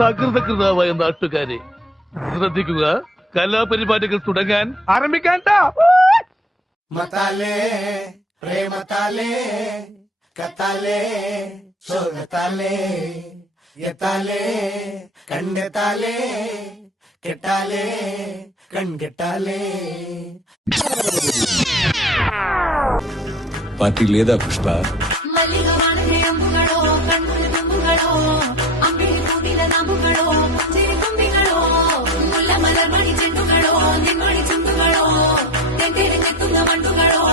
സകൃതകൃതാവായ നാട്ടുകാരെ ശ്രദ്ധിക്കുക, കലാപരിപാടികൾ തുടങ്ങാൻ ആരംഭിക്കാൻ. മതാലേ പ്രേമതാലേ കത്താലേ സോഗത്താലേ എത്താലേ കണ്ടെത്താലേ കെട്ടാലേ കൺകെട്ടാലേ. പാർട്ടി ലേതാ പുഷ്പ? മല്ലികവാണോ കൺമുകളോ അമ്പിളി കൂടിന നാമുകളോ കുമ്പികളോ മുല്ലമലർമണി ചെണ്ടുകളോ നെന്മണി ചുണ്ടുകളോ തെന്തെത്തുന്ന വണ്ടുകളോ